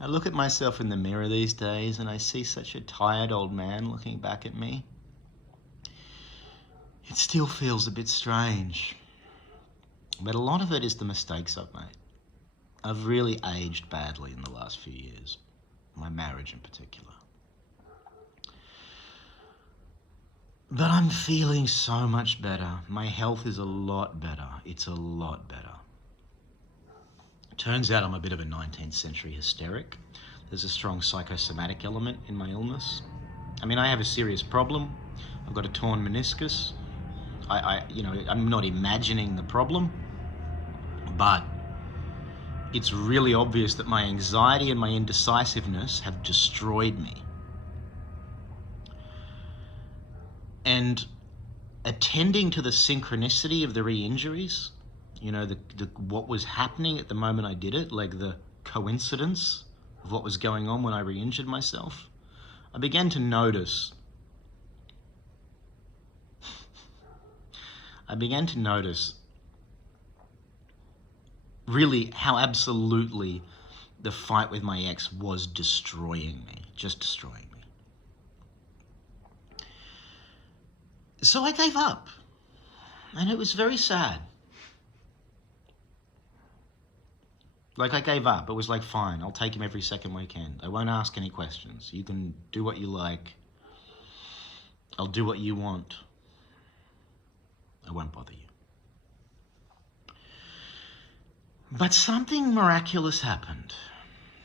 I look at myself in the mirror these days and I see such a tired old man looking back at me. It still feels a bit strange. But a lot of it is the mistakes I've made. I've really aged badly in the last few years. My marriage in particular. But I'm feeling so much better. My health is a lot better. It's a lot better. Turns out I'm a bit of a 19th century hysteric. There's a strong psychosomatic element in my illness. I mean, I have a serious problem. I've got a torn meniscus. I'm not imagining the problem, but it's really obvious that my anxiety and my indecisiveness have destroyed me. And attending to the synchronicity of the re-injuries, what was happening at the moment I did it, like the coincidence of what was going on when I re-injured myself, I began to notice really how absolutely the fight with my ex was destroying me, just destroying me. So I gave up, and it was very sad. Like, I gave up. It was like, fine, I'll take him every second weekend. I won't ask any questions. You can do what you like. I'll do what you want. I won't bother you. But something miraculous happened.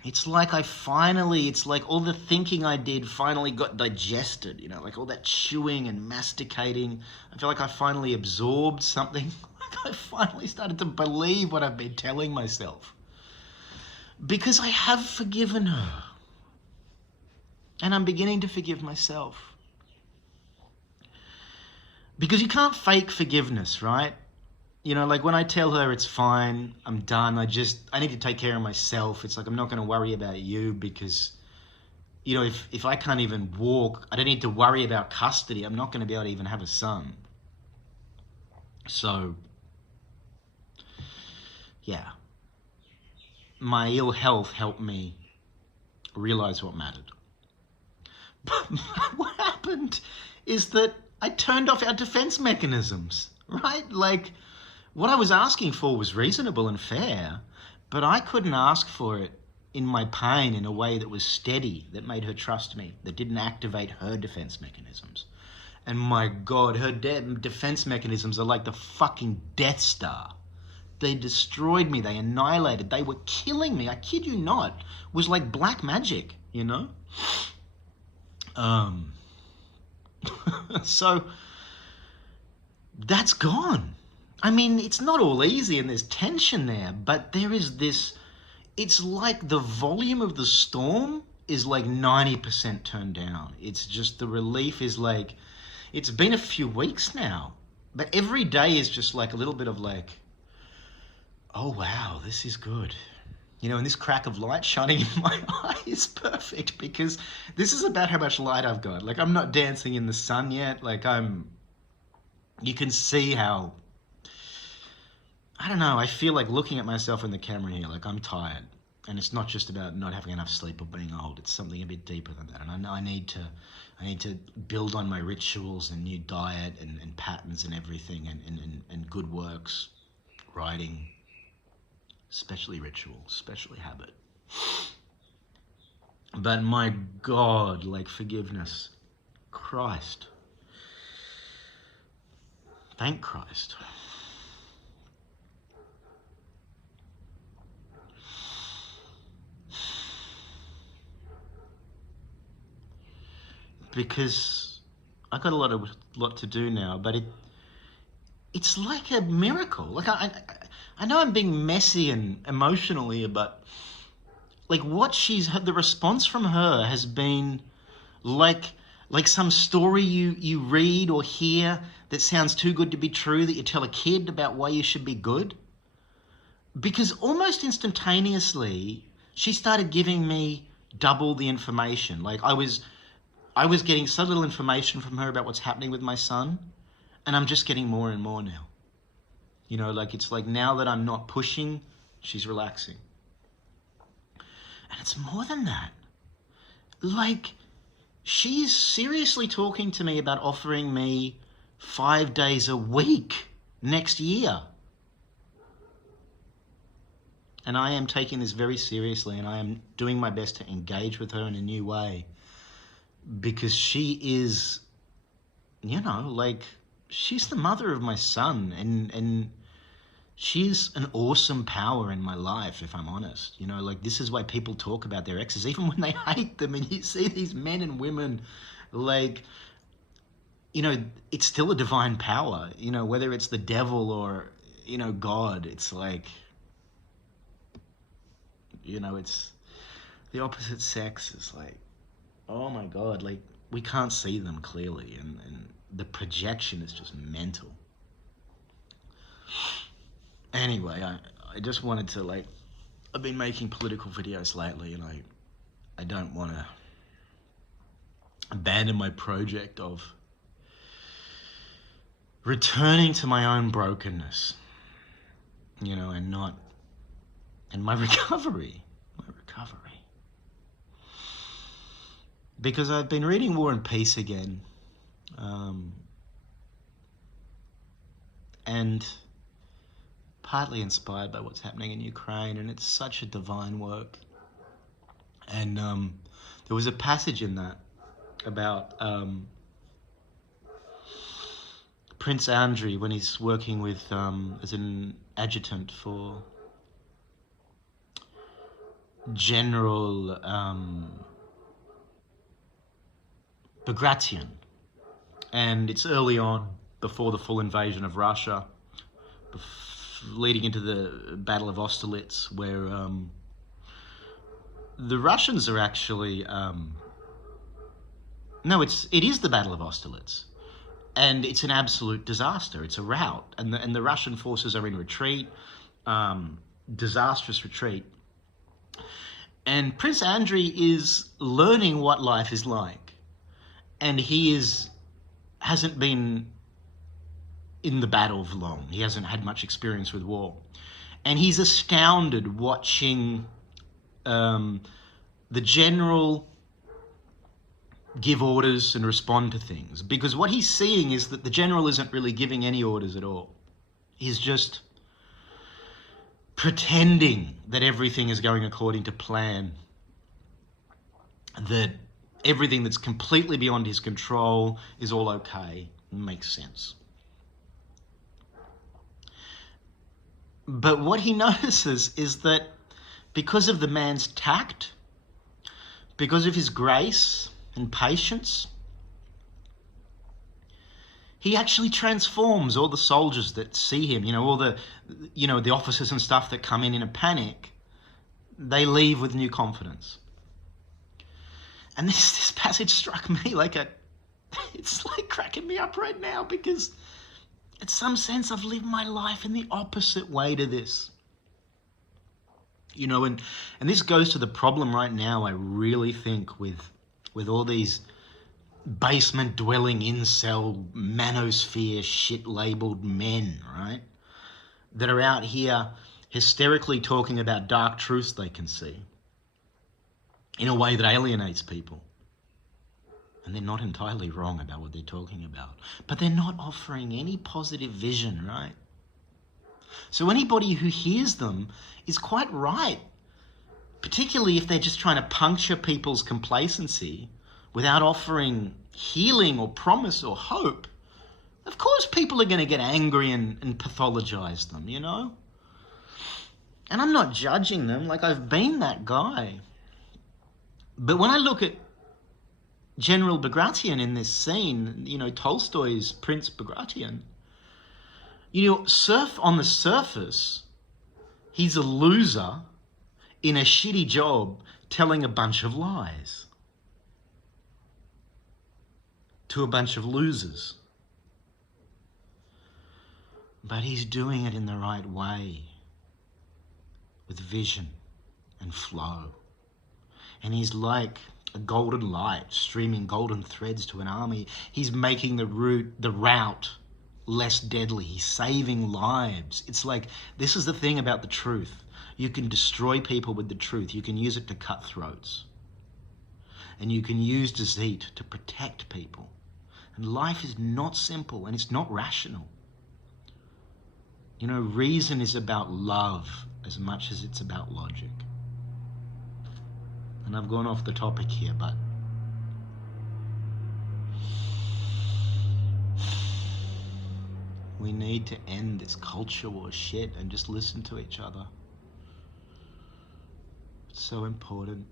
It's like it's like all the thinking I did finally got digested, like all that chewing and masticating. I feel like I finally absorbed something. Like I finally started to believe what I've been telling myself. Because I have forgiven her. And I'm beginning to forgive myself. Because you can't fake forgiveness, right? Like when I tell her it's fine, I'm done, I need to take care of myself. It's like, I'm not going to worry about you because, if I can't even walk, I don't need to worry about custody. I'm not going to be able to even have a son. So, yeah. My ill health helped me realize what mattered. But what happened is that I turned off our defense mechanisms, right? Like, what I was asking for was reasonable and fair, but I couldn't ask for it in my pain in a way that was steady, that made her trust me, that didn't activate her defense mechanisms. And my God, her defense mechanisms are like the fucking Death Star. They destroyed me. They annihilated. They were killing me. I kid you not. It was like black magic, So that's gone. I mean, it's not all easy and there's tension there, but there is this, it's like the volume of the storm is like 90% turned down. It's just the relief is like, it's been a few weeks now, but every day is just like a little bit of like, oh wow, this is good. And this crack of light shining in my eye is perfect because this is about how much light I've got. Like, I'm not dancing in the sun yet. Like, you can see how, I don't know, I feel like looking at myself in the camera here, like I'm tired. And it's not just about not having enough sleep or being old. It's something a bit deeper than that. And I know I need to build on my rituals and new diet and patterns and everything and good works, writing, especially ritual, especially habit. But my God, like forgiveness. Christ. Thank Christ. Because I got a lot to do now, but it's like a miracle. Like I know I'm being messy and emotionally, but like what she's had, the response from her has been like some story you read or hear that sounds too good to be true that you tell a kid about why you should be good. Because almost instantaneously, she started giving me double the information. Like I was getting so little information from her about what's happening with my son, and I'm just getting more and more now. Like it's like now that I'm not pushing, she's relaxing. And it's more than that. Like, she's seriously talking to me about offering me 5 days a week next year. And I am taking this very seriously, and I am doing my best to engage with her in a new way, because she is, like, she's the mother of my son, and she's an awesome power in my life, if I'm honest. Like, this is why people talk about their exes, even when they hate them, and you see these men and women, like, it's still a divine power, whether it's the devil or, God. It's like, it's the opposite sex is like, oh my God, like, we can't see them clearly, and the projection is just mental. Anyway, I just wanted to, like, I've been making political videos lately, and I don't want to abandon my project of returning to my own brokenness, and my recovery. Because I've been reading War and Peace again, and partly inspired by what's happening in Ukraine, and it's such a divine work. And there was a passage in that about Prince Andrew when he's working with as an adjutant for General Bagration, and it's early on before the full invasion of Russia, leading into the Battle of Austerlitz, where the Russians are actually it is the Battle of Austerlitz, and it's an absolute disaster. It's a rout, and the Russian forces are in retreat, disastrous retreat. And Prince Andrew is learning what life is like, and he hasn't been in the battle for long. He hasn't had much experience with war, and he's astounded watching the general give orders and respond to things, because what he's seeing is that the general isn't really giving any orders at all. He's just pretending that everything is going according to plan, that everything that's completely beyond his control is all okay and makes sense. But what he notices is that because of the man's tact, because of his grace and patience, he actually transforms all the soldiers that see him, all the officers and stuff that come in a panic. They leave with new confidence. And this passage struck me like it's like cracking me up right now, because in some sense I've lived my life in the opposite way to this. And this goes to the problem right now, I really think, with all these basement dwelling incel manosphere shit labeled men, right? That are out here hysterically talking about dark truths they can see in a way that alienates people. And they're not entirely wrong about what they're talking about, but they're not offering any positive vision, right? So anybody who hears them is quite right, particularly if they're just trying to puncture people's complacency without offering healing or promise or hope. Of course people are going to get angry and pathologize them, And I'm not judging them, like, I've been that guy. But when I look at General Bagration in this scene, Tolstoy's Prince Bagration, on the surface, he's a loser in a shitty job telling a bunch of lies to a bunch of losers. But he's doing it in the right way, with vision and flow. And he's like a golden light streaming golden threads to an army. He's making the route less deadly. He's saving lives. It's like, this is the thing about the truth. You can destroy people with the truth. You can use it to cut throats. And you can use deceit to protect people. And life is not simple and it's not rational. You know, reason is about love as much as it's about logic. And I've gone off the topic here, but we need to end this culture war shit and just listen to each other. It's so important.